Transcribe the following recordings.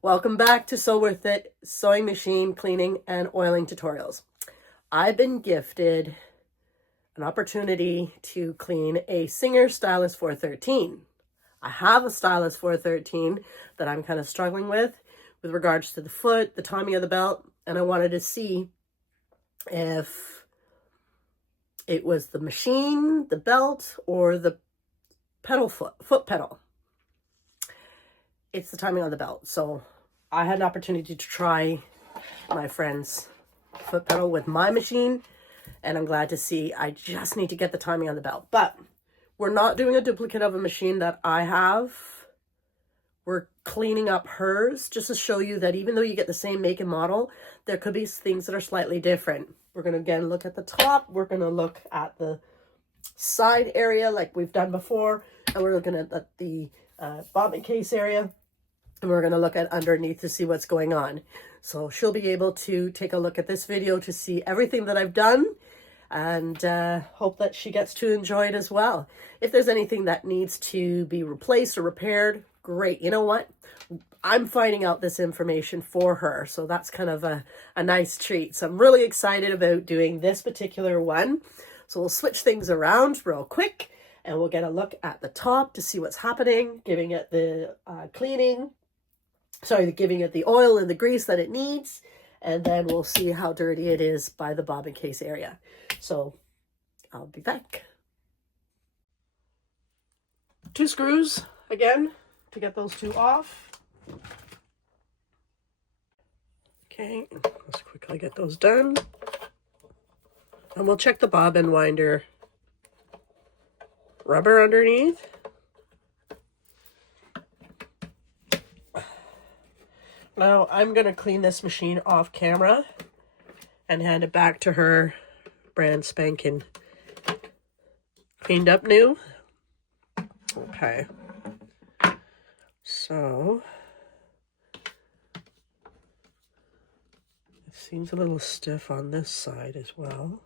Welcome back to Sew Worth It sewing machine cleaning and oiling tutorials. I've been gifted an opportunity to clean a Singer Stylus 413. I have a Stylus 413 that I'm kind of struggling with regards to the foot, the timing of the belt, and I wanted to see if it was the machine, the belt, or the foot pedal. It's the timing on the belt. So I had an opportunity to try my friend's foot pedal with my machine, and I'm glad to see I just need to get the timing on the belt. But we're not doing a duplicate of a machine that I have. We're cleaning up hers just to show you that even though you get the same make and model, there could be things that are slightly different. We're going to again look at the top. We're going to look at the side area like we've done before, and we're looking at the bobbin case area, and we're going to look at underneath to see what's going on. So she'll be able to take a look at this video to see everything that I've done, and hope that she gets to enjoy it as well. If there's anything that needs to be replaced or repaired, great. You know what? I'm finding out this information for her, so that's kind of a nice treat. So I'm really excited about doing this particular one. So we'll switch things around real quick, and we'll get a look at the top to see what's happening, giving it the giving it the oil and the grease that it needs, and then we'll see how dirty it is by the bobbin case area. So I'll be back. 2 screws again to get those 2 off. Okay, let's quickly get those done. And we'll check the bobbin winder rubber underneath. Now I'm going to clean this machine off camera and hand it back to her brand spanking cleaned up new. Okay. So it seems a little stiff on this side as well.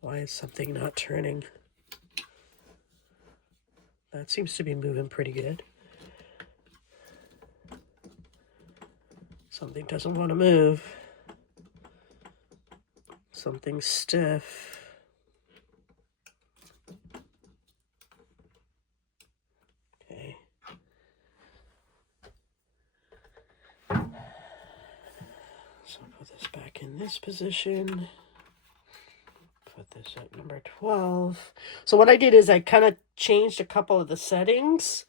Why is something not turning? That seems to be moving pretty good. Something doesn't want to move. Something's stiff. Okay. So put this back in this position. Put this at number 12. So what I did is I kind of changed a couple of the settings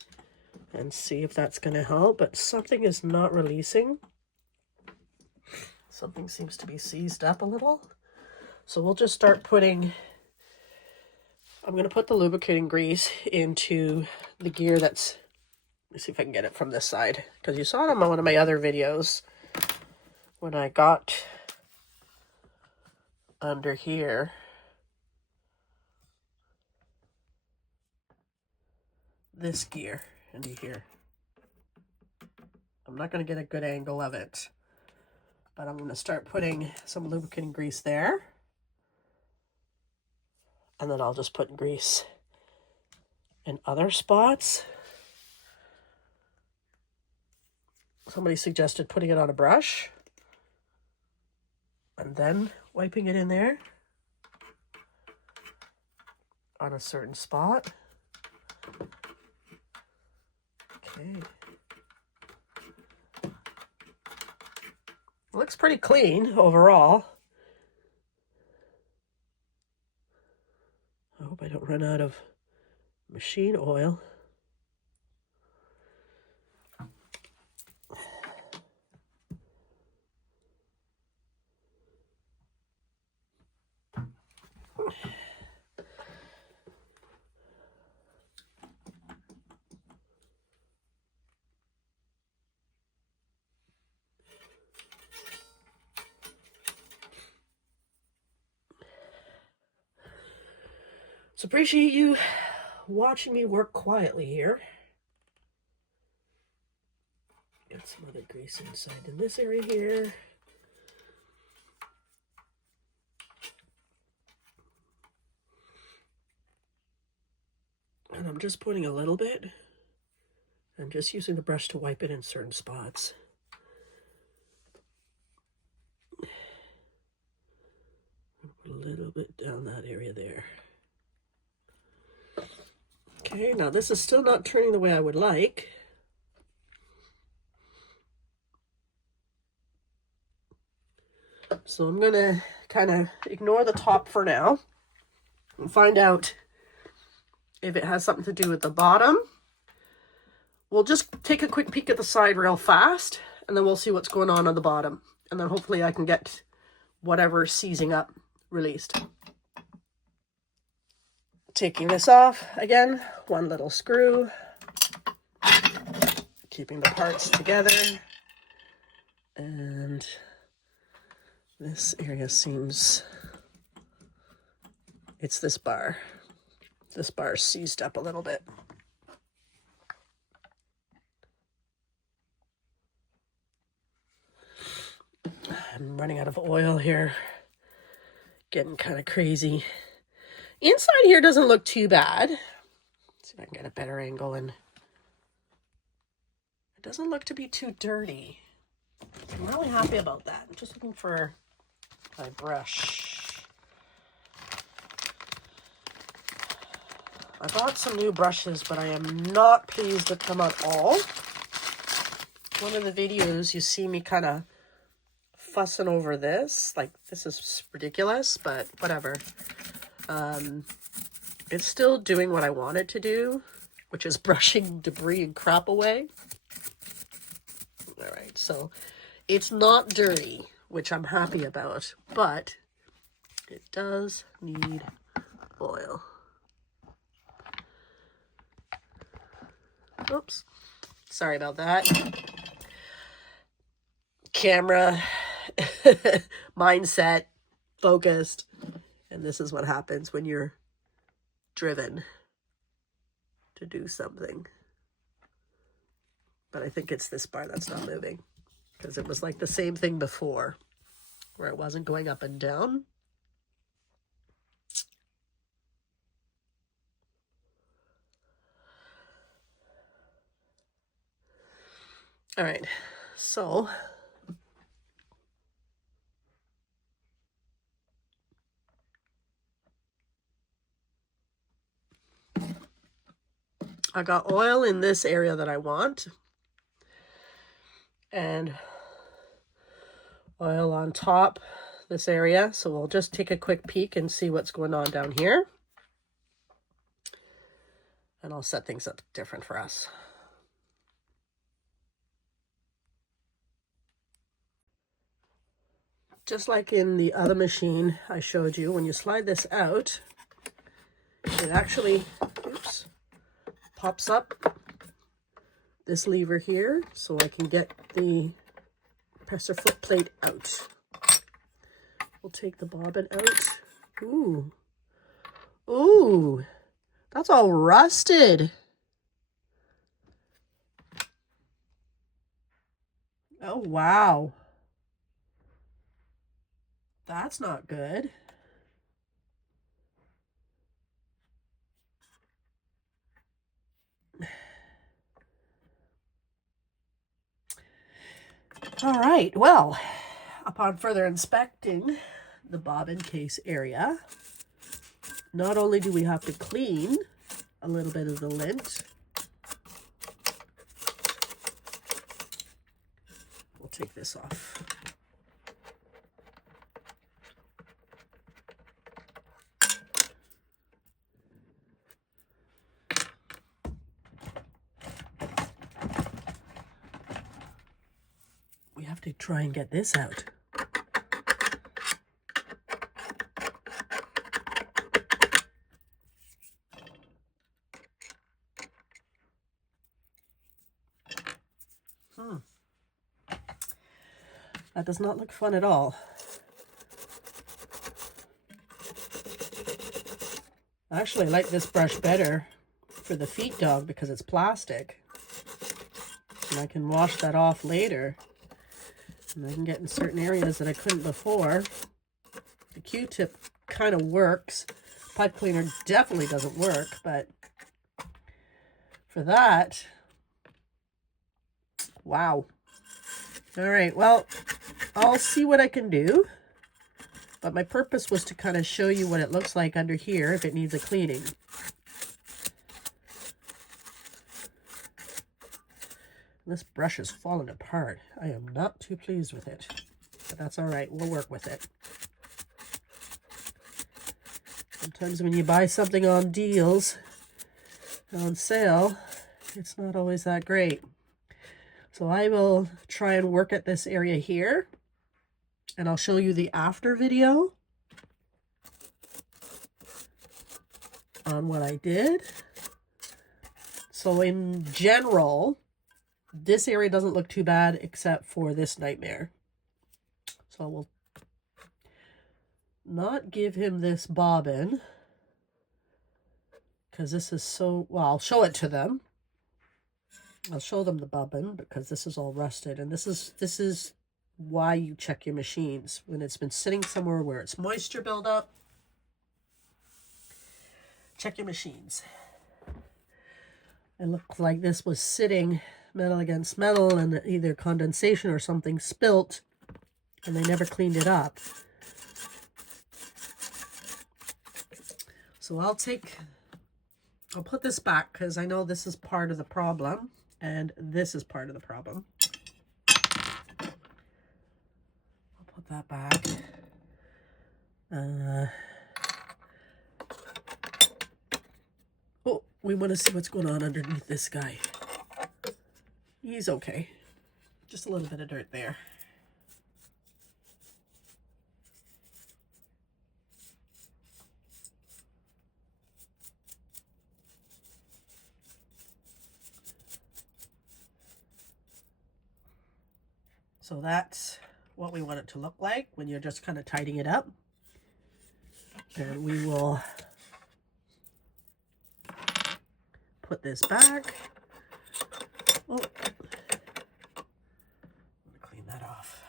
and see if that's going to help, but something is not releasing. Something seems to be seized up a little. So we'll just start putting, I'm going to put the lubricating grease into the gear that's, let's see if I can get it from this side, because you saw it on one of my other videos when I got under here. This gear into here. I'm not going to get a good angle of it, but I'm going to start putting some lubricating grease there. And then I'll just put grease in other spots. Somebody suggested putting it on a brush and then wiping it in there on a certain spot. Okay. Looks pretty clean overall. I hope I don't run out of machine oil. So appreciate you watching me work quietly here. Got some other grease inside in this area here. And I'm just putting a little bit I'm just using the brush to wipe it in certain spots. A little bit down that area there. Okay, now this is still not turning the way I would like. So I'm gonna kind of ignore the top for now and find out if it has something to do with the bottom. We'll just take a quick peek at the side real fast, and then we'll see what's going on the bottom. And then hopefully I can get whatever's seizing up released. Taking this off again, one little screw, keeping the parts together. And this area seems, it's this bar. This bar is seized up a little bit. I'm running out of oil here. Getting kind of crazy. Inside here doesn't look too bad. Let's see if I can get a better angle, and it doesn't look to be too dirty. I'm really happy about that. I'm just looking for my brush. I bought some new brushes, but I am not pleased with them at all. One of the videos, you see me kind of fussing over this. Like, this is ridiculous, but whatever. It's still doing what I want it to do, which is brushing debris and crap away. All right, so it's not dirty, which I'm happy about, but it does need oil. Oops, sorry about that. Camera, mindset, focused, and this is what happens when you're driven to do something. But I think it's this bar that's not moving, because it was like the same thing before, where it wasn't going up and down. All right, so I got oil in this area that I want, and oil on top this area. So we'll just take a quick peek and see what's going on down here. And I'll set things up different for us. Just like in the other machine I showed you, when you slide this out, it actually, oops, pops up this lever here, so I can get the presser foot plate out. We'll take the bobbin out. Ooh, ooh, that's all rusted. Oh, wow. That's not good. All right, well, upon further inspecting the bobbin case area, not only do we have to clean a little bit of the lint, we'll take this off. We have to try and get this out. That does not look fun at all. Actually, I like this brush better for the feet dog because it's plastic. And I can wash that off later. And I can get in certain areas that I couldn't before. The Q-tip kind of works. Pipe cleaner definitely doesn't work, but for that, Wow. All right, well, I'll see what I can do. But my purpose was to kind of show you what it looks like under here if it needs a cleaning. This brush is falling apart. I am not too pleased with it. But that's all right. We'll work with it. Sometimes when you buy something on deals, on sale, it's not always that great. So I will try and work at this area here. And I'll show you the after video on what I did. So in general, this area doesn't look too bad except for this nightmare. So we'll not give him this bobbin because this is so, well, I'll show it to them. I'll show them the bobbin because this is all rusted, and this is why you check your machines when it's been sitting somewhere where it's moisture buildup. Check your machines. It looked like this was sitting metal against metal and either condensation or something spilt, and they never cleaned it up. So I'll put this back because I know this is part of the problem and this is part of the problem. That back. Oh, we want to see what's going on underneath this guy. He's okay. Just a little bit of dirt there. So that's what we want it to look like when you're just kind of tidying it up. And we will put this back. Oh, clean that off.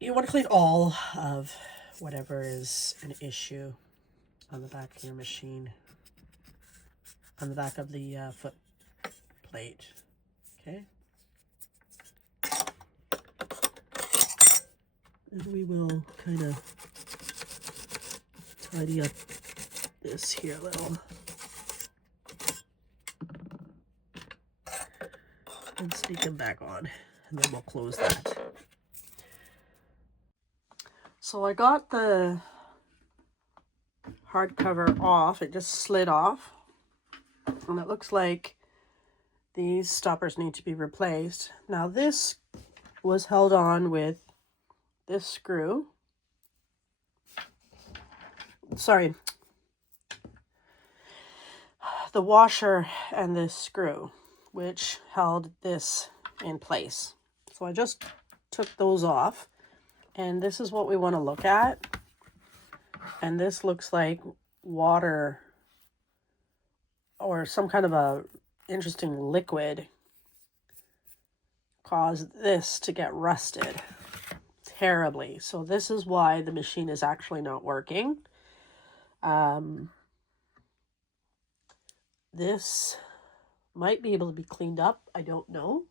You want to clean all of whatever is an issue on the back of your machine, on the back of the foot plate. Okay. And we will kind of tidy up this here a little. And sneak them back on. And then we'll close that. So I got the hardcover off. It just slid off. And it looks like these stoppers need to be replaced. Now this was held on with this screw. Sorry. The washer and this screw, which held this in place. So I just took those off. And this is what we want to look at. And this looks like water or some kind of a interesting liquid caused this to get rusted terribly. So this is why the machine is actually not working. This might be able to be cleaned up. I don't know.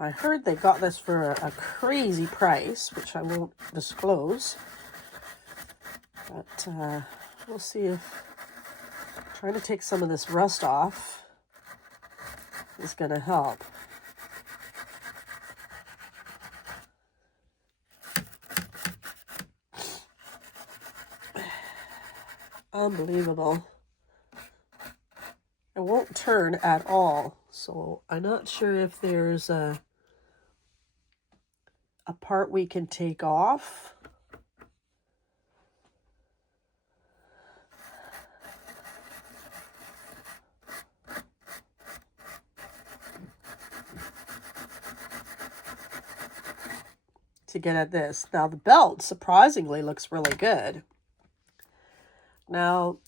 I heard they got this for a crazy price, which I won't disclose. But we'll see if trying to take some of this rust off is going to help. Unbelievable. It won't turn at all. So I'm not sure if there's a part we can take off. To get at this. Now the belt surprisingly looks really good. Now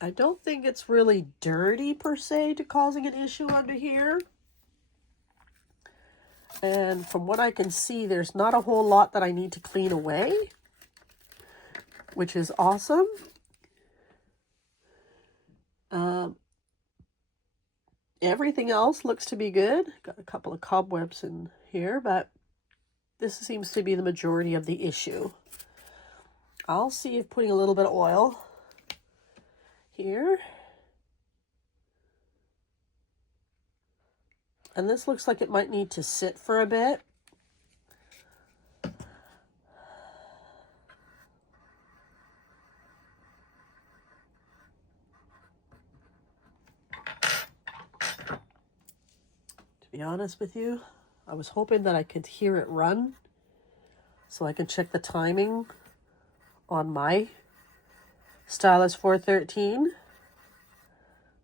I don't think it's really dirty per se to causing an issue under here. And from what I can see, there's not a whole lot that I need to clean away, which is awesome. Everything else looks to be good. Got a couple of cobwebs in here, but this seems to be the majority of the issue. I'll see if putting a little bit of oil here. And this looks like it might need to sit for a bit. To be honest with you, I was hoping that I could hear it run so I can check the timing on my Stylus 413.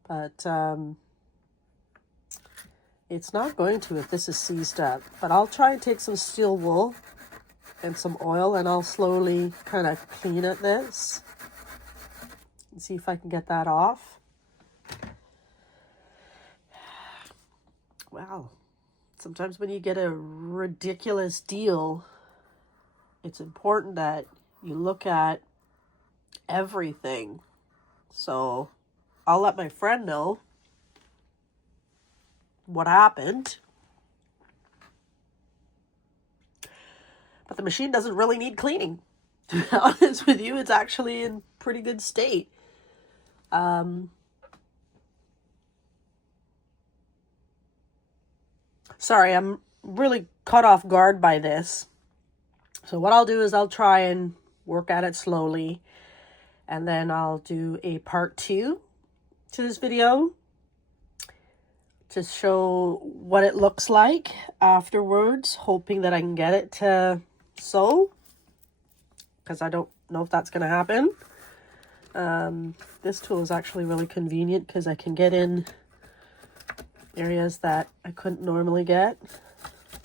But it's not going to if this is seized up. But I'll try and take some steel wool and some oil, and I'll slowly kind of clean at this and see if I can get that off. Wow. Sometimes when you get a ridiculous deal, it's important that you look at everything. So I'll let my friend know what happened. But the machine doesn't really need cleaning. To be honest with you, it's actually in pretty good state. Sorry, I'm really caught off guard by this. So what I'll do is I'll try and work at it slowly, and then I'll do a part 2 to this video to show what it looks like afterwards, hoping that I can get it to sew, because I don't know if that's going to happen. This tool is actually really convenient because I can get in areas that I couldn't normally get.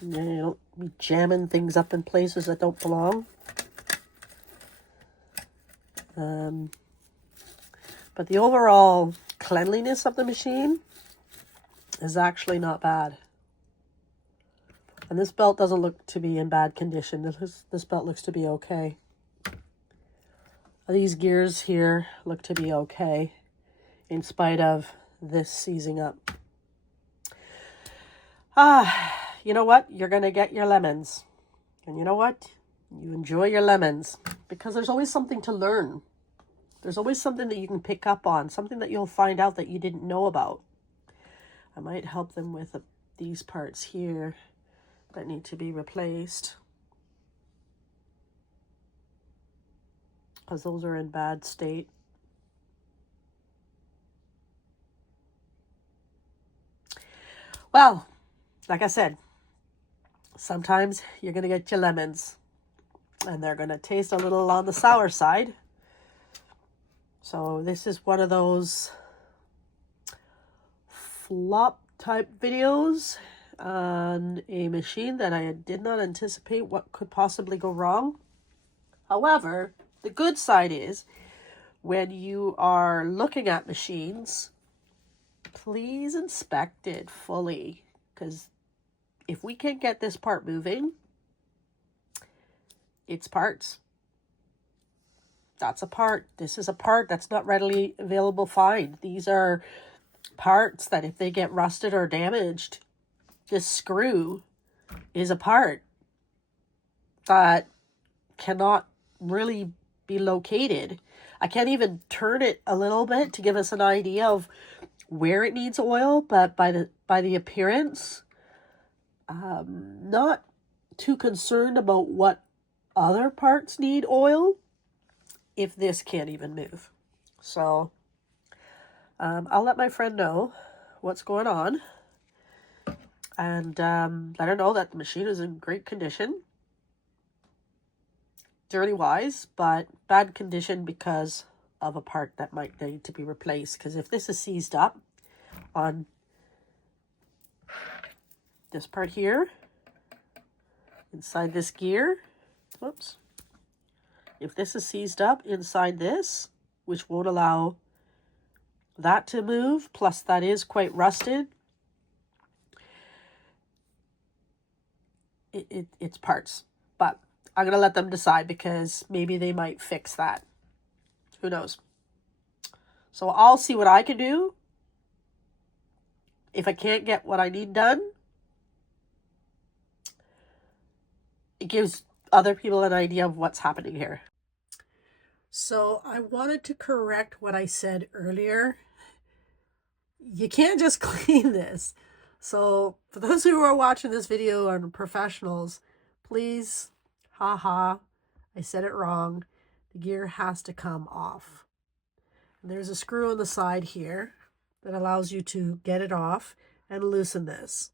You don't be jamming things up in places that don't belong. But the overall cleanliness of the machine is actually not bad. And this belt doesn't look to be in bad condition. This belt looks to be okay. These gears here look to be okay in spite of this seizing up. You know what? You're going to get your lemons. And you know what? You enjoy your lemons because there's always something to learn. There's always something that you can pick up on, something that you'll find out that you didn't know about. I might help them with these parts here that need to be replaced, because those are in bad state. Well, like I said, sometimes you're going to get your lemons, and they're going to taste a little on the sour side. So this is one of those flop type videos on a machine that I did not anticipate what could possibly go wrong. However, the good side is when you are looking at machines, please inspect it fully, because if we can't get this part moving, it's parts. That's a part. This is a part that's not readily available find. These are parts that if they get rusted or damaged, this screw is a part that cannot really be located. I can't even turn it a little bit to give us an idea of where it needs oil, but by the appearance, not too concerned about what other parts need oil if this can't even move. So I'll let my friend know what's going on, and let her know that the machine is in great condition, dirty wise, but bad condition because of a part that might need to be replaced. Because if this is seized up on this part here, inside this gear, whoops, if this is seized up inside this, which won't allow that to move, plus that is quite rusted, its parts. But I'm going to let them decide because maybe they might fix that. Who knows? So I'll see what I can do. If I can't get what I need done, it gives other people an idea of what's happening here. So I wanted to correct what I said earlier. You can't just clean this. So for those who are watching this video are professionals, please, haha, I said it wrong. The gear has to come off. And there's a screw on the side here that allows you to get it off and loosen this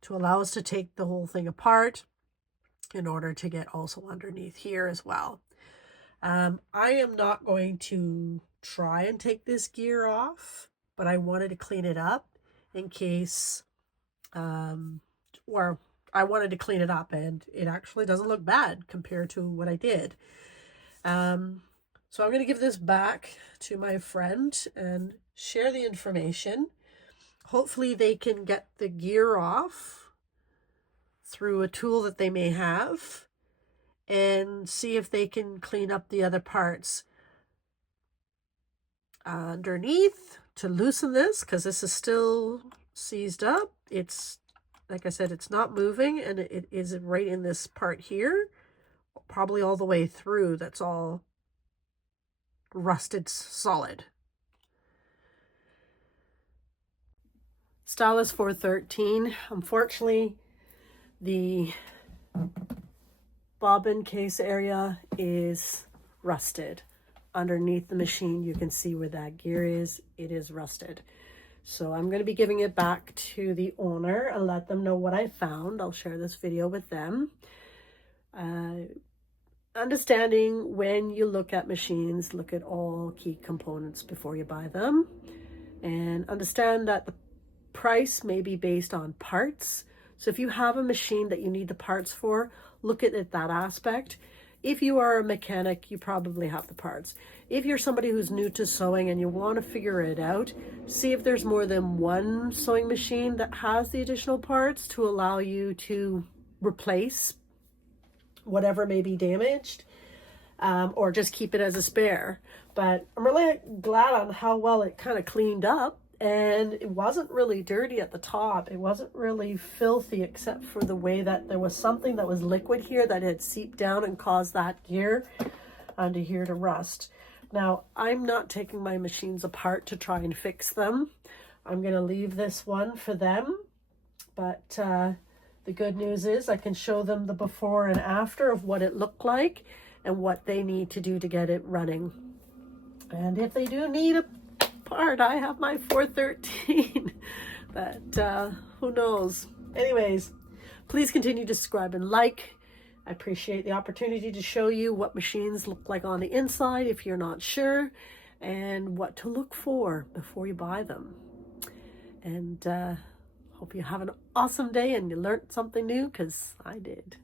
to allow us to take the whole thing apart in order to get also underneath here as well. I am not going to try and take this gear off, but I wanted to clean it up in case, or I wanted to clean it up, and it actually doesn't look bad compared to what I did. So I'm going to give this back to my friend and share the information. Hopefully they can get the gear off through a tool that they may have and see if they can clean up the other parts underneath to loosen this, because this is still seized up. It's, like I said, it's not moving, and it is right in this part here, probably all the way through. That's all rusted solid. Stylus 413. Unfortunately, the bobbin case area is rusted. Underneath the machine, you can see where that gear is. It is rusted. So I'm going to be giving it back to the owner and let them know what I found. I'll share this video with them. Understanding when you look at machines, look at all key components before you buy them. And understand that the price may be based on parts. So if you have a machine that you need the parts for, look at it that aspect. If you are a mechanic, you probably have the parts. If you're somebody who's new to sewing and you want to figure it out, see if there's more than one sewing machine that has the additional parts to allow you to replace whatever may be damaged, or just keep it as a spare. But I'm really glad on how well it kind of cleaned up. And it wasn't really dirty at the top. It wasn't really filthy, except for the way that there was something that was liquid here that had seeped down and caused that gear under here to rust. Now, I'm not taking my machines apart to try and fix them. I'm going to leave this one for them. But the good news is I can show them the before and after of what it looked like and what they need to do to get it running. And if they do need a part, I have my 413. But who knows? Anyways, please continue to subscribe and like. I appreciate the opportunity to show you what machines look like on the inside if you're not sure, and what to look for before you buy them. And hope you have an awesome day and you learned something new, because I did.